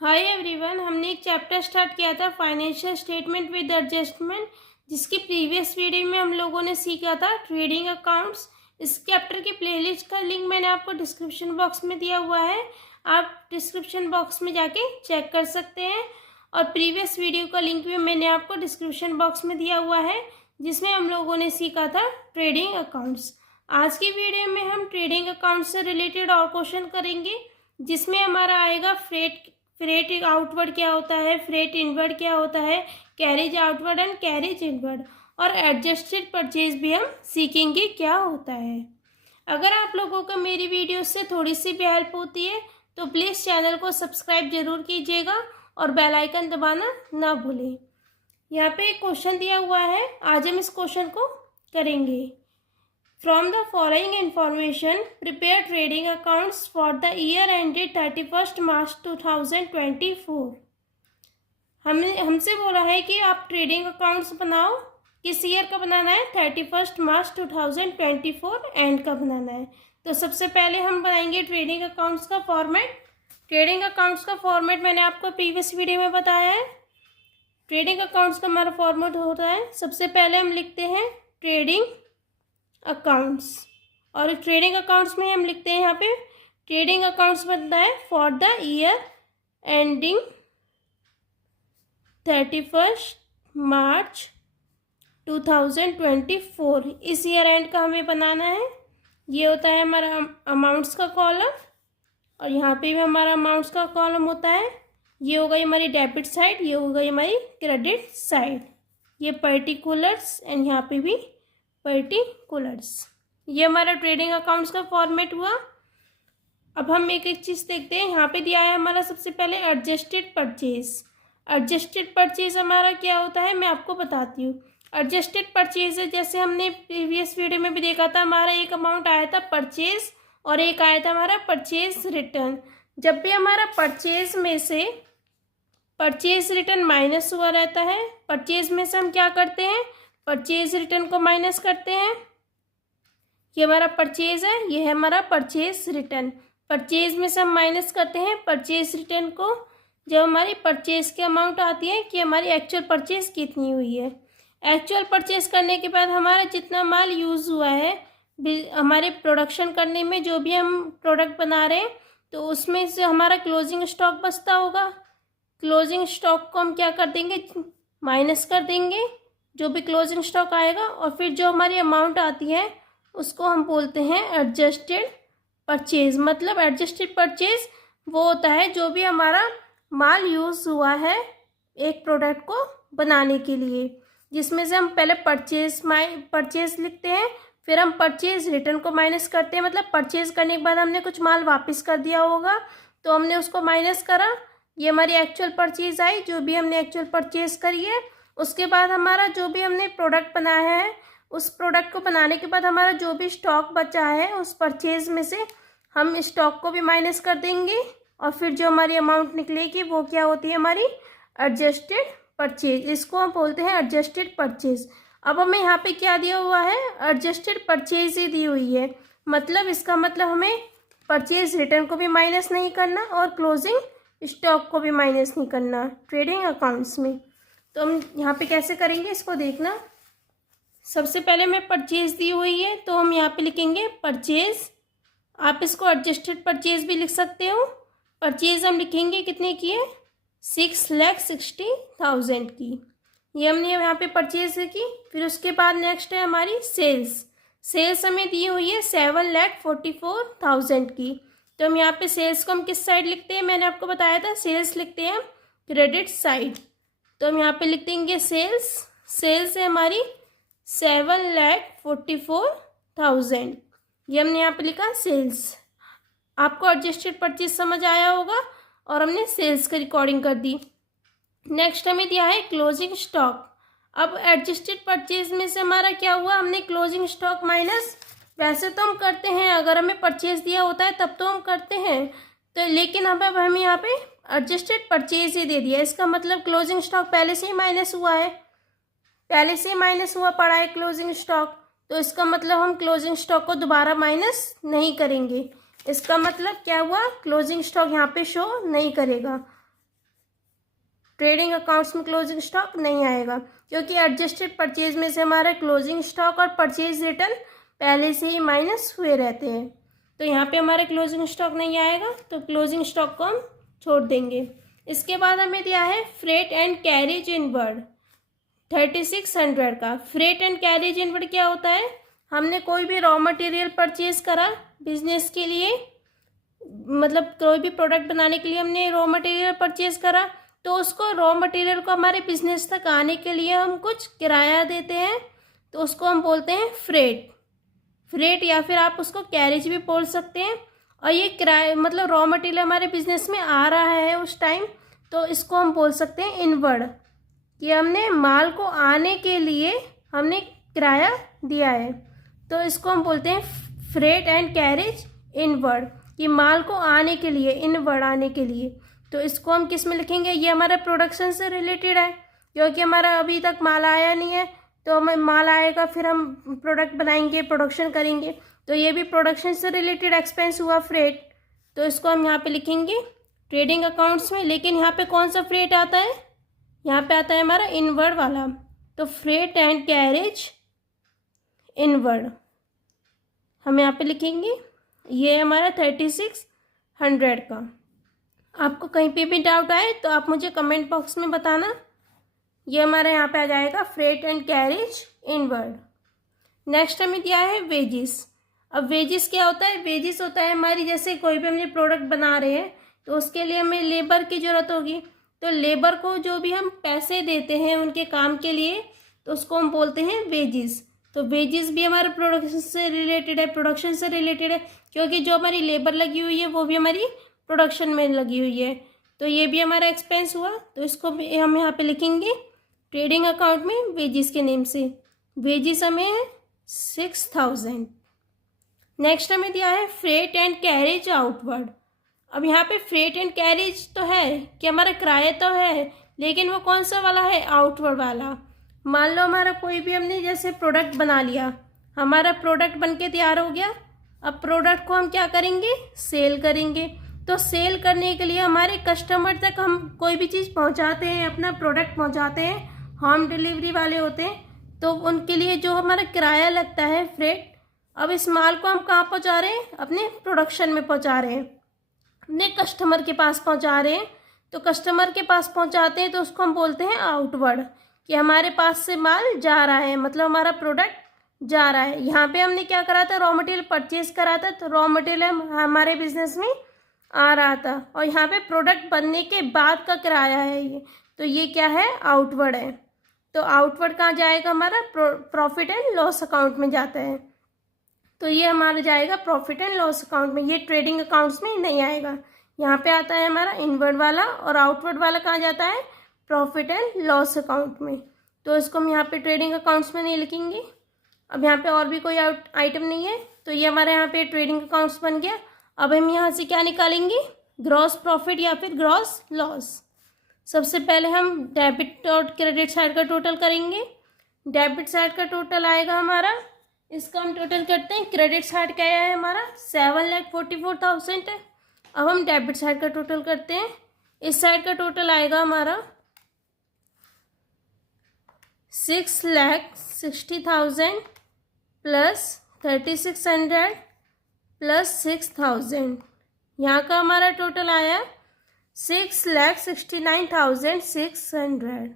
Hi everyone, हमने एक chapter start किया था फाइनेंशियल स्टेटमेंट विद एडजस्टमेंट, जिसकी प्रीवियस वीडियो में हम लोगों ने सीखा था ट्रेडिंग अकाउंट्स। इस चैप्टर की प्लेलिस्ट का लिंक मैंने आपको डिस्क्रिप्शन बॉक्स में दिया हुआ है, आप डिस्क्रिप्शन बॉक्स में जाके चेक कर सकते हैं। और प्रीवियस वीडियो का लिंक भी मैंने आपको डिस्क्रिप्शन बॉक्स में दिया हुआ है, जिसमें हम लोगों ने सीखा था ट्रेडिंग अकाउंट्स। आज की वीडियो में हम ट्रेडिंग अकाउंट से रिलेटेड और क्वेश्चन करेंगे, जिसमें हमारा आएगा फ्रेट आउटवर्ड क्या होता है, फ्रेट इनवर्ड क्या होता है, carriage outward and carriage inward, और एडजस्टेड परचेज भी हम सीखेंगे क्या होता है। अगर आप लोगों को मेरी वीडियो से थोड़ी सी भी हेल्प होती है तो प्लीज़ चैनल को सब्सक्राइब जरूर कीजिएगा और बेल आइकन दबाना ना भूलें। यहाँ पे एक क्वेश्चन दिया हुआ है, आज हम इस क्वेश्चन को करेंगे। From the following information, prepare trading accounts for the year ended 31st March 2024। हमसे बोला है कि आप ट्रेडिंग अकाउंट्स बनाओ। किस ईयर का बनाना है? 31st मार्च 2024 एंड का बनाना है। तो सबसे पहले हम बनाएंगे ट्रेडिंग अकाउंट्स का फॉर्मेट। ट्रेडिंग अकाउंट्स का फॉर्मेट मैंने आपको प्रीवियस वीडियो में बताया है। ट्रेडिंग अकाउंट्स का हमारा फॉर्मेट होता है, सबसे पहले हम लिखते हैं ट्रेडिंग अकाउंट्स, और ट्रेडिंग अकाउंट्स में हम लिखते हैं यहाँ पे ट्रेडिंग अकाउंट्स बनता है for the year ending 31st मार्च 2024। इस ईयर एंड का हमें बनाना है। ये होता है हमारा अमाउंट्स का कॉलम, और यहाँ पे भी हमारा अमाउंट्स का कॉलम होता है। ये हो गई हमारी डेबिट साइड, ये हो गई हमारी क्रेडिट साइड, ये पर्टिकुलर्स एंड यहाँ पे भी पर्टिकुलर्स। ये हमारा ट्रेडिंग अकाउंट्स का फॉर्मेट हुआ। अब हम एक एक चीज़ देखते हैं। यहाँ पे दिया है हमारा सबसे पहले एडजस्टेड परचेज। एडजस्टेड परचेज हमारा क्या होता है मैं आपको बताती हूँ। एडजस्टेड परचेज है, जैसे हमने प्रीवियस वीडियो में भी देखा था, हमारा एक अमाउंट आया था परचेज और एक आया था हमारा परचेज रिटर्न। जब भी हमारा परचेज में से परचेज रिटर्न माइनस हुआ रहता है, परचेज में से हम क्या करते हैं, परचेज रिटर्न को माइनस करते हैं। ये हमारा परचेज है, ये है हमारा परचेज रिटर्न। परचेज में से हम माइनस करते हैं परचेज रिटर्न को, जब हमारी परचेज की अमाउंट आती है कि हमारी एक्चुअल परचेज कितनी हुई है। एक्चुअल परचेज करने के बाद हमारा जितना माल यूज़ हुआ है हमारे प्रोडक्शन करने में, जो भी हम प्रोडक्ट बना रहे हैं, तो उसमें से हमारा क्लोजिंग स्टॉक बचता होगा। क्लोजिंग स्टॉक को हम क्या कर देंगे, माइनस कर देंगे, जो भी क्लोजिंग स्टॉक आएगा, और फिर जो हमारी अमाउंट आती है उसको हम बोलते हैं एडजस्टेड परचेज। मतलब एडजस्टेड परचेज वो होता है जो भी हमारा माल यूज़ हुआ है एक प्रोडक्ट को बनाने के लिए, जिसमें से हम पहले परचेज लिखते हैं, फिर हम परचेज रिटर्न को माइनस करते हैं। मतलब परचेज करने के बाद हमने कुछ माल वापस कर दिया होगा तो हमने उसको माइनस करा, ये हमारी एक्चुअल परचेज आई, जो भी हमने एक्चुअल परचेज करी है। उसके बाद हमारा जो भी हमने प्रोडक्ट बनाया है, उस प्रोडक्ट को बनाने के बाद हमारा जो भी स्टॉक बचा है उस परचेज में से हम स्टॉक को भी माइनस कर देंगे, और फिर जो हमारी अमाउंट निकलेगी वो क्या होती है, हमारी एडजस्टेड परचेज। इसको हम बोलते हैं एडजस्टेड परचेज। अब हमें यहाँ पे क्या दिया हुआ है, एडजस्टेड परचेज ही दी हुई है। मतलब इसका मतलब हमें परचेज रिटर्न को भी माइनस नहीं करना और क्लोजिंग स्टॉक को भी माइनस नहीं करना ट्रेडिंग अकाउंट्स में। तो हम यहाँ पे कैसे करेंगे इसको देखना। सबसे पहले मैं परचेज दी हुई है तो हम यहाँ पे लिखेंगे परचेज। आप इसको एडजस्टेड परचेज भी लिख सकते हो। परचेज हम लिखेंगे कितने की है, 6,60,000 की। ये हमने यहाँ पे परचेज की। फिर उसके बाद नेक्स्ट है हमारी सेल्स। सेल्स हमें दी हुई है 7,44,000 की। तो हम यहाँ पे सेल्स को हम किस साइड लिखते हैं, मैंने आपको बताया था सेल्स लिखते हैं क्रेडिट साइड। तो हम यहाँ पे लिख देंगे सेल्स। सेल्स है हमारी 7,44,000, ये हमने यहाँ पे लिखा सेल्स। आपको एडजस्टेड परचेज समझ आया होगा और हमने सेल्स की रिकॉर्डिंग कर दी। नेक्स्ट हमें दिया है क्लोजिंग स्टॉक। अब एडजस्टेड परचेज में से हमारा क्या हुआ, हमने क्लोजिंग स्टॉक माइनस, वैसे तो हम करते हैं अगर हमें परचेज दिया होता है तब तो हम करते हैं, तो लेकिन अब हमें यहाँ पे एडजस्टेड परचेज ही दे दिया। इसका मतलब क्लोजिंग स्टॉक पहले से ही माइनस हुआ है, पहले से ही माइनस हुआ पड़ा है क्लोजिंग स्टॉक। तो इसका मतलब हम क्लोजिंग स्टॉक को दोबारा माइनस नहीं करेंगे। इसका मतलब क्या हुआ, क्लोजिंग स्टॉक यहाँ पे शो नहीं करेगा। ट्रेडिंग अकाउंट्स में क्लोजिंग स्टॉक नहीं आएगा, क्योंकि एडजस्टेड परचेज में से हमारा क्लोजिंग स्टॉक और परचेज रिटर्न पहले से ही माइनस हुए रहते हैं। तो यहाँ पे हमारा क्लोजिंग स्टॉक नहीं आएगा, तो क्लोजिंग स्टॉक को हम छोड़ देंगे। इसके बाद हमें दिया है फ्रेट एंड कैरेज इनवर्ड 3600 का। फ्रेट एंड कैरेज इनवर्ड क्या होता है? हमने कोई भी रॉ मटेरियल परचेज करा बिजनेस के लिए, मतलब कोई भी प्रोडक्ट बनाने के लिए हमने रॉ मटेरियल परचेज करा, तो उसको रॉ मटेरियल को हमारे बिजनेस तक आने के लिए हम कुछ किराया देते हैं, तो उसको हम बोलते हैं फ्रेट या फिर आप उसको कैरेज भी बोल सकते हैं। और ये किराया मतलब रॉ मटेरियल हमारे बिजनेस में आ रहा है उस टाइम, तो इसको हम बोल सकते हैं इनवर्ड, कि हमने माल को आने के लिए हमने किराया दिया है, तो इसको हम बोलते हैं फ्रेट एंड कैरेज इनवर्ड, कि माल को आने के लिए, इनवर्ड आने के लिए। तो इसको हम किस में लिखेंगे? ये हमारा प्रोडक्शन से रिलेटेड है, क्योंकि हमारा अभी तक माल आया नहीं है, तो हमें माल आएगा फिर हम प्रोडक्ट बनाएंगे, प्रोडक्शन करेंगे, तो ये भी प्रोडक्शन से रिलेटेड एक्सपेंस हुआ फ्रेट। तो इसको हम यहाँ पे लिखेंगे ट्रेडिंग अकाउंट्स में। लेकिन यहाँ पे कौन सा फ्रेट आता है? यहाँ पे आता है हमारा इनवर्ड वाला, तो फ्रेट एंड कैरेज इनवर्ड हम यहाँ पे लिखेंगे। ये हमारा 3600 का। आपको कहीं पे भी डाउट आए तो आप मुझे कमेंट बॉक्स में बताना। ये हमारे यहाँ पे आ जाएगा freight and carriage inward. Next हमें दिया है वेजिस। अब वेजिस क्या होता है? वेजिस होता है हमारी, जैसे कोई भी हमने प्रोडक्ट बना रहे हैं तो उसके लिए हमें लेबर की ज़रूरत होगी, तो लेबर को जो भी हम पैसे देते हैं उनके काम के लिए, तो उसको हम बोलते हैं वेजिस। तो वेजिस भी हमारे प्रोडक्शन से रिलेटेड है, क्योंकि जो हमारी लेबर लगी हुई है वो भी हमारी प्रोडक्शन में लगी हुई है, तो ये भी हमारा एक्सपेंस हुआ। तो इसको भी हम यहाँ पे लिखेंगे ट्रेडिंग अकाउंट में वेजिस के नेम से। वेजिस हमें है 6000। नेक्स्ट हमें दिया है फ्रेट एंड कैरेज आउटवर्ड। अब यहाँ पे फ्रेट एंड कैरेज तो है कि हमारा किराया तो है, लेकिन वो कौन सा वाला है? आउटवर्ड वाला। मान लो हमारा कोई भी हमने जैसे प्रोडक्ट बना लिया, हमारा प्रोडक्ट बन के तैयार हो गया, अब प्रोडक्ट को हम क्या करेंगे? सेल करेंगे। तो सेल करने के लिए हमारे कस्टमर तक हम कोई भी चीज़ पहुंचाते हैं, अपना प्रोडक्ट पहुंचाते हैं, होम डिलीवरी वाले होते हैं, तो उनके लिए जो हमारा किराया लगता है फ्रेट, अब इस माल को हम कहाँ पहुंचा रहे हैं? अपने प्रोडक्शन में पहुंचा रहे हैं, अपने कस्टमर के पास पहुंचा रहे हैं। तो कस्टमर के पास पहुंचाते हैं तो उसको हम बोलते हैं आउटवर्ड, कि हमारे पास से माल जा रहा है, मतलब हमारा प्रोडक्ट जा रहा है। यहाँ पे हमने क्या करा था? रॉ मटेरियल परचेज करा था, तो रॉ मटेरियल हमारे बिजनेस में आ रहा था, और यहाँ पे प्रोडक्ट बनने के बाद का किराया है ये, तो ये क्या है? आउटवर्ड है। तो आउटवर्ड कहाँ जाएगा? हमारा प्रॉफिट एंड लॉस अकाउंट में जाता है, तो ये हमारा जाएगा प्रॉफिट एंड लॉस अकाउंट में, ये ट्रेडिंग अकाउंट्स में नहीं आएगा। यहाँ पे आता है हमारा इनवर्ड वाला, और आउटवर्ड वाला कहाँ जाता है? प्रॉफिट एंड लॉस अकाउंट में। तो इसको हम यहाँ पे ट्रेडिंग अकाउंट्स में नहीं लिखेंगे। अब यहाँ पे और भी कोई आइटम नहीं है, तो ये हमारे यहाँ पे ट्रेडिंग अकाउंट्स बन गया। अब हम यहाँ से क्या निकालेंगे? ग्रॉस प्रॉफिट या फिर ग्रॉस लॉस। सबसे पहले हम डेबिट और क्रेडिट साइड का टोटल करेंगे। डेबिट साइड का टोटल आएगा हमारा, इसका हम टोटल करते हैं। क्रेडिट साइड क्या है हमारा? 7,44,000 है। अब हम डेबिट साइड का टोटल करते हैं। इस साइड का टोटल आएगा हमारा 6,60,000 प्लस 3,600 प्लस 6,000। यहाँ का हमारा टोटल आया 6,69,600।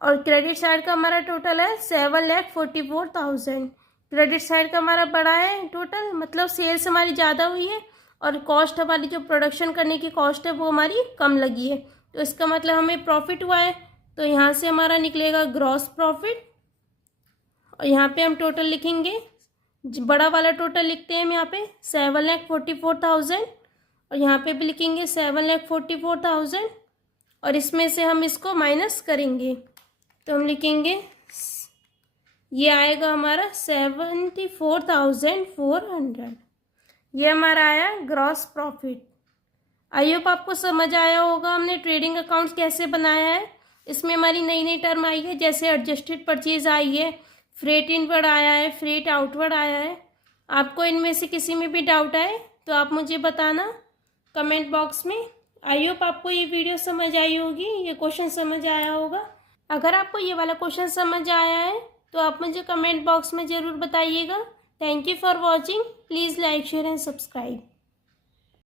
और क्रेडिट साइड का हमारा टोटल है 7,44,000। क्रेडिट साइड का हमारा बड़ा है टोटल, मतलब सेल्स हमारी ज़्यादा हुई है और कॉस्ट हमारी जो प्रोडक्शन करने की कॉस्ट है वो हमारी कम लगी है, तो इसका मतलब हमें प्रॉफिट हुआ है। तो यहाँ से हमारा निकलेगा ग्रॉस प्रॉफिट, और यहाँ पे हम टोटल लिखेंगे, बड़ा वाला टोटल लिखते हैं हम यहाँ पे 7,44,000, और यहाँ पे भी लिखेंगे 7,44,000, और इसमें से हम इसको माइनस करेंगे, तो हम लिखेंगे ये आएगा हमारा 74,400। ये हमारा आया ग्रॉस प्रॉफिट। आई होप आपको समझ आया होगा हमने ट्रेडिंग अकाउंट्स कैसे बनाया है। इसमें हमारी नई नई टर्म आई है, जैसे एडजस्टेड परचेज आई है, फ्रेट इनवर्ड आया है, फ्रेट आउटवर्ड आया है। आपको इनमें से किसी में भी डाउट आए तो आप मुझे बताना कमेंट बॉक्स में। आई होप आपको ये वीडियो समझ आई होगी, ये क्वेश्चन समझ आया होगा। अगर आपको ये वाला क्वेश्चन समझ आया है तो आप मुझे कमेंट बॉक्स में ज़रूर बताइएगा। Thank you for watching. Please like share and subscribe.